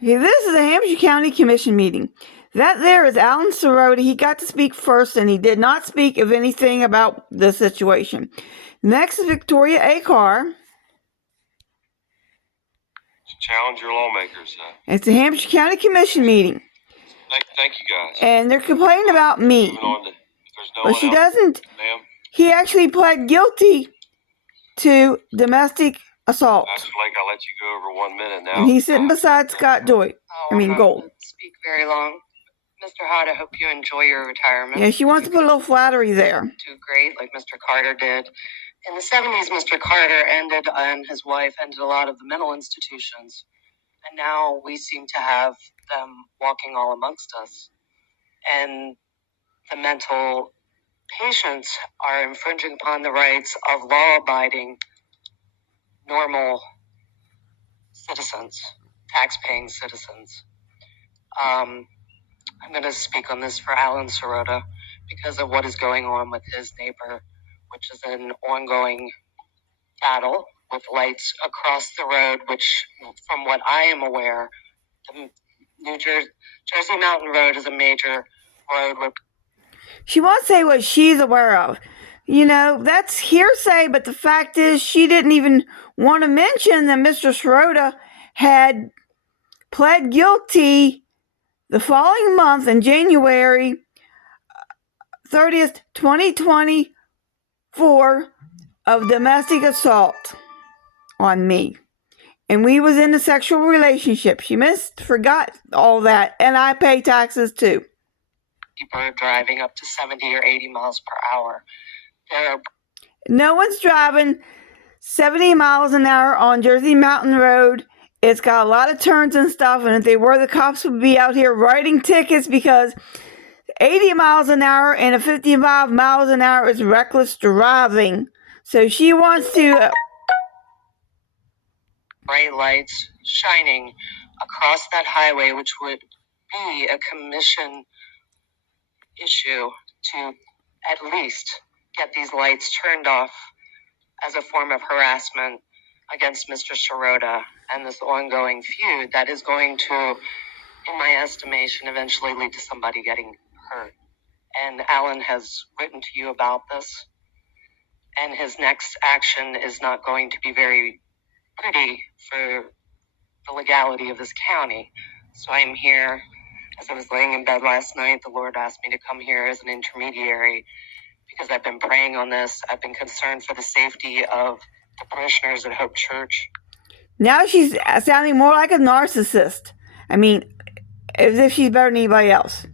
Okay, this is a Hampshire County Commission meeting. That there is Alan Sirota. He got to speak first, and he did not speak of anything about the situation. Next is Victoria A. Carr. Challenge your lawmakers. It's a Hampshire County Commission meeting. Thank you, guys. And they're complaining about me. Moving on to, if there's no But one she else, doesn't. ma'am, He actually pled guilty to domestic assault. Pastor Lake, I'll let you go over 1 minute now. And he's sitting beside Scott Doyle. I'm Gold. not gonna speak very long. Mr. Hott, I hope you enjoy your retirement. Yeah, she wants to put a little flattery there. Do great, like Mr. Carter did. In the 70s, Mr. Carter and his wife ended a lot of the mental institutions. And now we seem to have them walking all amongst us. And the mental patients are infringing upon the rights of law-abiding, normal citizens, tax-paying citizens. I'm going to speak on this for Alan Sirota because of what is going on with his neighbor, which is an ongoing battle with lights across the road, which, from what I am aware, the Jersey Mountain Road is a major road where She won't say what she's aware of. You know, that's hearsay, but the fact is she didn't even want to mention that Mr. Sirota had pled guilty the following month in January 30th, 2024 of domestic assault on me. And we was in a sexual relationship. She forgot all that. And I pay taxes too. people are driving up to 70 or 80 miles per hour. No one's driving 70 miles an hour on Jersey Mountain Road. It's got a lot of turns and stuff, and if they were, the cops would be out here writing tickets because 80 miles an hour and a 55 miles an hour is reckless driving. So she wants to... bright lights shining across that highway, which would be a commission issue to at least get these lights turned off as a form of harassment against Mr. Sirota and this ongoing feud that is going to, in my estimation, eventually lead to somebody getting hurt. And Alan has written to you about this, and his next action is not going to be very pretty for the legality of this county. So I am here. As I was laying in bed last night, the Lord asked me to come here as an intermediary because I've been praying on this. I've been concerned for the safety of the parishioners at Hope Church. Now she's sounding more like a narcissist. I mean, as if she's better than anybody else.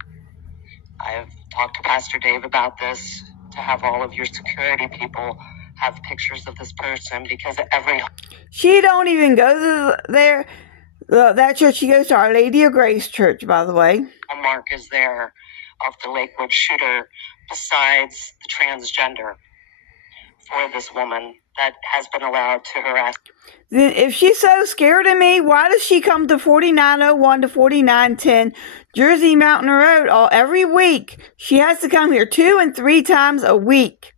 I have talked to Pastor Dave about this, to have all of your security people have pictures of this person, because every... She don't even go to that church. She goes to Our Lady of Grace Church, by the way. A mark is there of the Lakewood shooter, besides the transgender, for this woman that has been allowed to harass. Then if she's so scared of me, why does she come to 4901 to 4910 Jersey Mountain Road every week? She has to come here 2 and 3 times a week.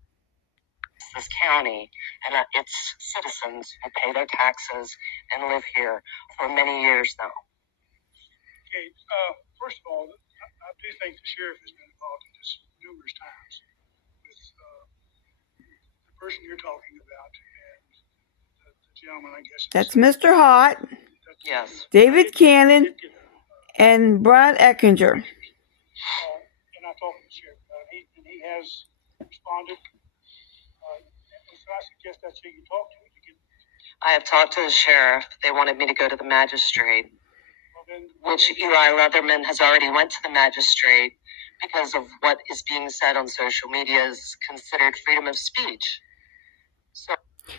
This county and its citizens who pay their taxes and live here for many years now. Okay, first of all, I do think the sheriff has been involved in this numerous times with the person you're talking about and the gentleman, I guess. That's Mr. Hott, Yes. David Cannon, and Brad Eckinger. And I talked to the sheriff about it, and he has responded. So I suggest that's who you talk to. I have talked to the sheriff. They wanted me to go to the magistrate, Then, which Eli Leatherman has already went to the magistrate because of what is being said on social media is considered freedom of speech. So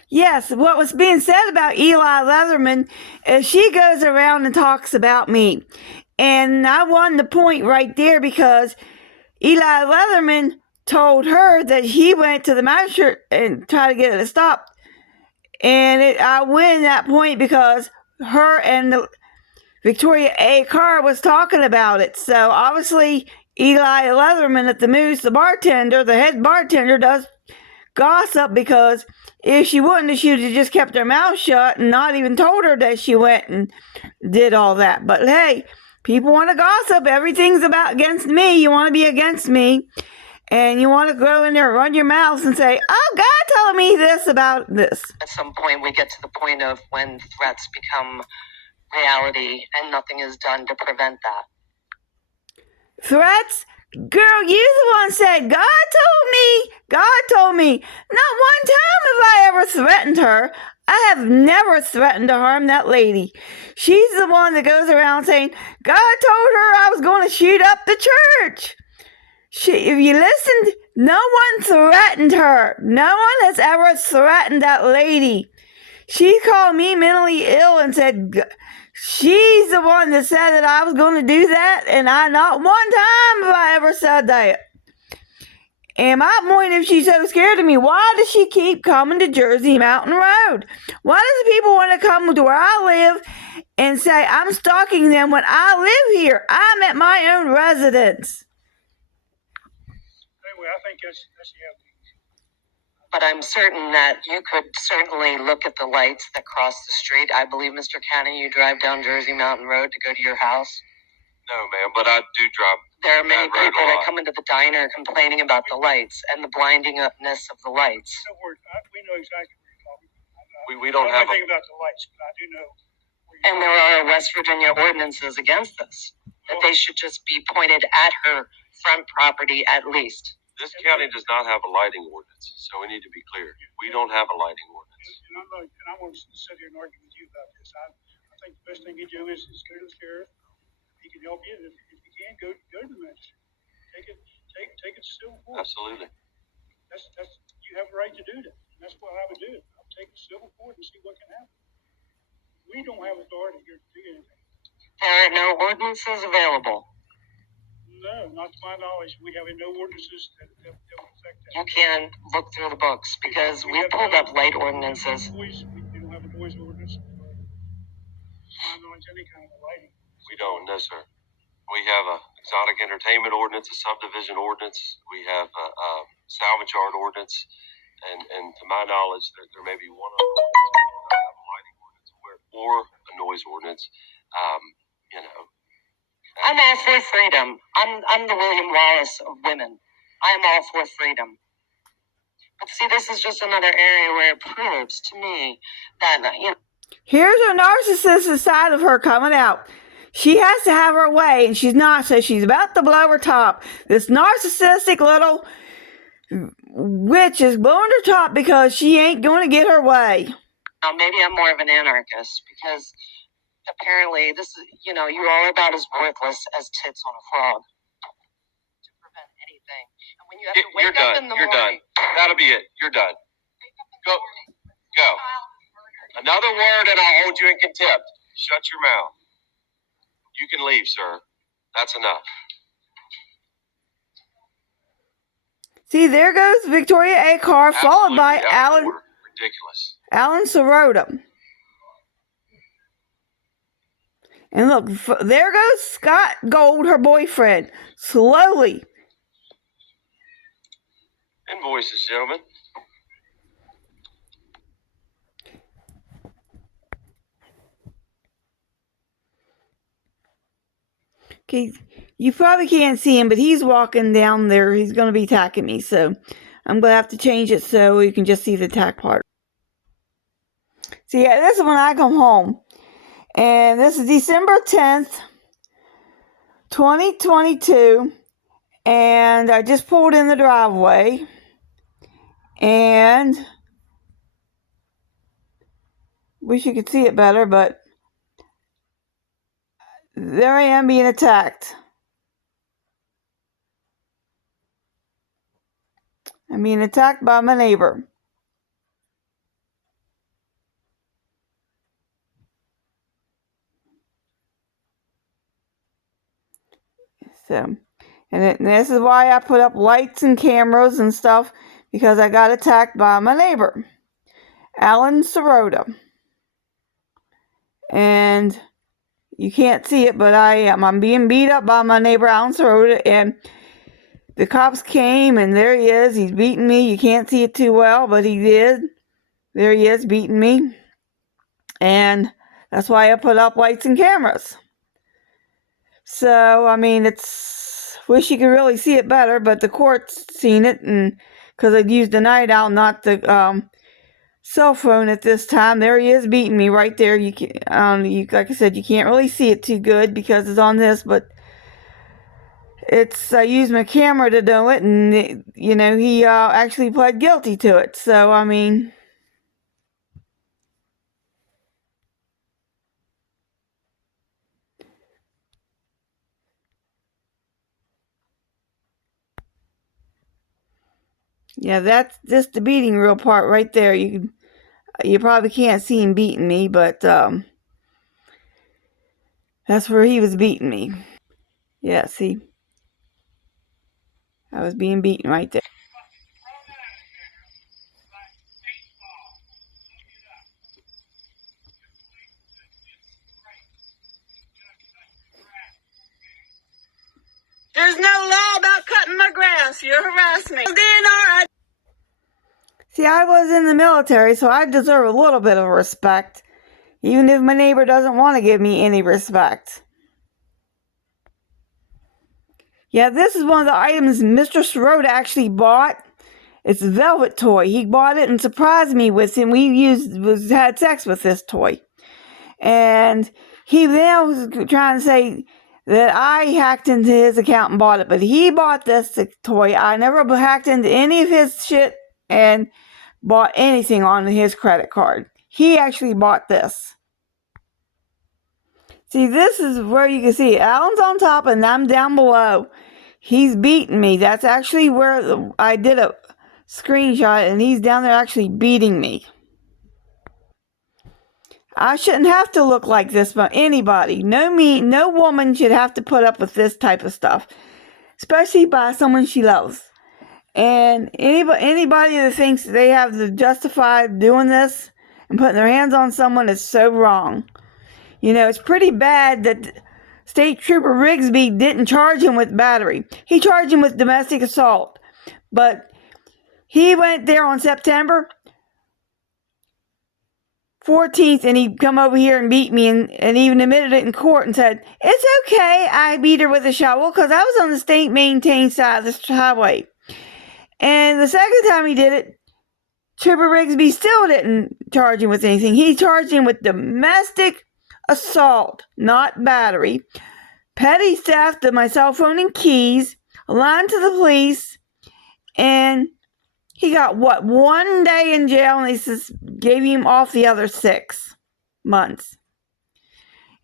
Yes, what was being said about Eli Leatherman is she goes around and talks about me. And I won the point right there because Eli Leatherman told her that he went to the magistrate and tried to get it stopped. And I win that point because her and Victoria A. Carr was talking about it. So obviously Eli Leatherman at the Moose, the bartender, the head bartender, does gossip, because if she wouldn't, she would have just kept her mouth shut and not even told her that she went and did all that. But hey, people want to gossip. Everything's about against me. You want to be against me. And you want to go in there and run your mouth and say, oh, God told me this about this. At some point, we get to the point of when threats become reality and nothing is done to prevent that. Threats? Girl, you the one said, God told me. God told me. Not one time have I ever threatened her. I have never threatened to harm that lady. She's the one that goes around saying, God told her I was going to shoot up the church. If you listened, no one threatened her. No one has ever threatened that lady. She called me mentally ill and said she's the one that said that I was going to do that, and not one time have I ever said that. And my point, if she's so scared of me, why does she keep coming to Jersey Mountain Road? Why does people want to come to where I live and say I'm stalking them when I live here? I'm at my own residence. Anyway, I think that's the evidence. But I'm certain that you could certainly look at the lights that cross the street. I believe, Mr. Cannon, you drive down Jersey Mountain Road to go to your house. No, ma'am, but I do drive. There are many that road people a that lot. come into the diner complaining about the lights and the blindingness of the lights. No worries. We know exactly what you're talking about. We don't I have know a- anything about the lights, but I do know. And there are West Virginia ordinances against this, that they should just be pointed at her front property at least. This county does not have a lighting ordinance, so we need to be clear. We don't have a lighting ordinance. And I'm going to sit here and argue with you about this. I think the best thing you do is go to the sheriff. He can help you. If you can't, go to the magistrate. Take it to civil court. Absolutely. That's you have a right to do that. And that's what I would do. I'll take it to civil court and see what can happen. We don't have authority here to do anything. There are no ordinances available. No, not to my knowledge. We have no ordinances that will affect that. You can look through the books because we pulled up light ordinances. We don't have a noise ordinance. To my knowledge, any kind of a lighting. We don't, no, sir. We have a exotic entertainment ordinance, a subdivision ordinance. We have a salvage yard ordinance, and to my knowledge, there may be one other one that does not have a lighting ordinance or a noise ordinance. You know. I'm all for freedom. I'm the William Wallace of women. I'm all for freedom. But see, this is just another area where it proves to me that, Here's her narcissistic side of her coming out. She has to have her way, and she's not, so she's about to blow her top. This narcissistic little witch is blowing her top because she ain't going to get her way. maybe I'm more of an anarchist because apparently this is, you're all about as worthless as tits on a frog. To prevent anything. And when you have to You're wake up done. in the You're morning. done. That'll be it. You're done. Go. Go. Another word and I'll hold you in contempt. Shut your mouth. You can leave, sir. That's enough. See, there goes Victoria A. Carr, followed by Absolutely out of Alan order. Ridiculous. Sirota. And look, there goes Scott Gold, her boyfriend, slowly. Invoices, gentlemen. Okay, you probably can't see him, but he's walking down there. He's going to be attacking me, so I'm going to have to change it so you can just see the attack part. See, yeah, this is when I come home. And this is December 10th, 2022. And I just pulled in the driveway. And wish you could see it better, but there I am being attacked. I'm being attacked by my neighbor. So, and this is why I put up lights and cameras and stuff, because I got attacked by my neighbor, Alan Sirota. And you can't see it, but I am. I'm being beat up by my neighbor, Alan Sirota, and the cops came, and there he is. He's beating me. You can't see it too well, but he did. There he is beating me. And that's why I put up lights and cameras. So, I mean, wish you could really see it better, but the court's seen it, and because I'd used the night owl, not the cell phone at this time. There he is beating me right there. You like I said, you can't really see it too good because it's on this, but I used my camera to do it, and he actually pled guilty to it. So, I mean, yeah, that's just the beating real part right there. You probably can't see him beating me, but that's where he was beating me. Yeah, see, I was being beaten right there. There's no law about cutting my grass. You harassed me. DNR. See, I was in the military, so I deserve a little bit of respect, even if my neighbor doesn't want to give me any respect. Yeah, this is one of the items Mr. Sirota actually bought. It's a velvet toy. He bought it and surprised me with it. We had sex with this toy. And he then was trying to say that I hacked into his account and bought it. But he bought this toy. I never hacked into any of his shit and bought anything on his credit card. He actually bought this. See, this is where you can see Alan's on top and I'm down below. He's beating me. That's actually where I did a screenshot, and he's down there actually beating me. I shouldn't have to look like this by anybody. No woman should have to put up with this type of stuff, especially by someone she loves. And anybody that thinks they have the justify doing this and putting their hands on someone is so wrong. It's pretty bad that State Trooper Rigsby didn't charge him with battery. He charged him with domestic assault. But he went there on September 14th, and he come over here and beat me, and even admitted it in court and said, it's okay, I beat her with a shovel because I was on the state-maintained side of the highway. And the second time he did it, Trooper Rigsby still didn't charge him with anything. He charged him with domestic assault, not battery, petty theft of my cell phone and keys, lying to the police, and he got, 1 day in jail, and they gave him off the other 6 months.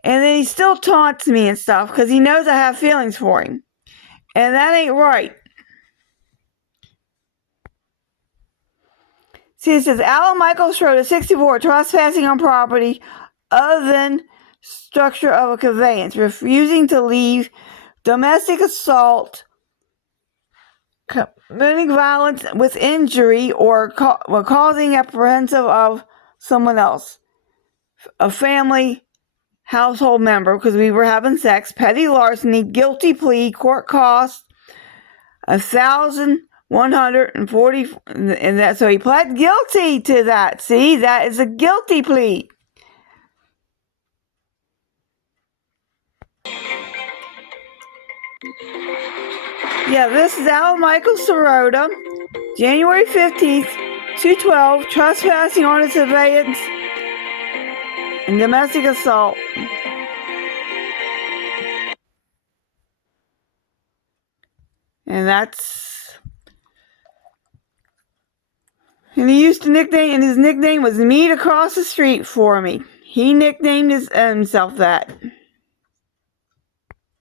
And then he still taunts me and stuff because he knows I have feelings for him. And that ain't right. See, it says, Alan Michael Schroeder, 64, trespassing on property other than structure of a conveyance, refusing to leave, domestic assault, committing violence with injury, or causing apprehensive of someone else, a family, household member, because we were having sex, petty larceny, guilty plea, court cost, $1,140, and that. So he pled guilty to that. See, that is a guilty plea. Yeah, this is Alan Michael Sirota, January 15th, 212, trespassing on a surveillance and domestic assault. And he used to nickname, and his nickname was Meat Across the Street for me. He nicknamed himself that.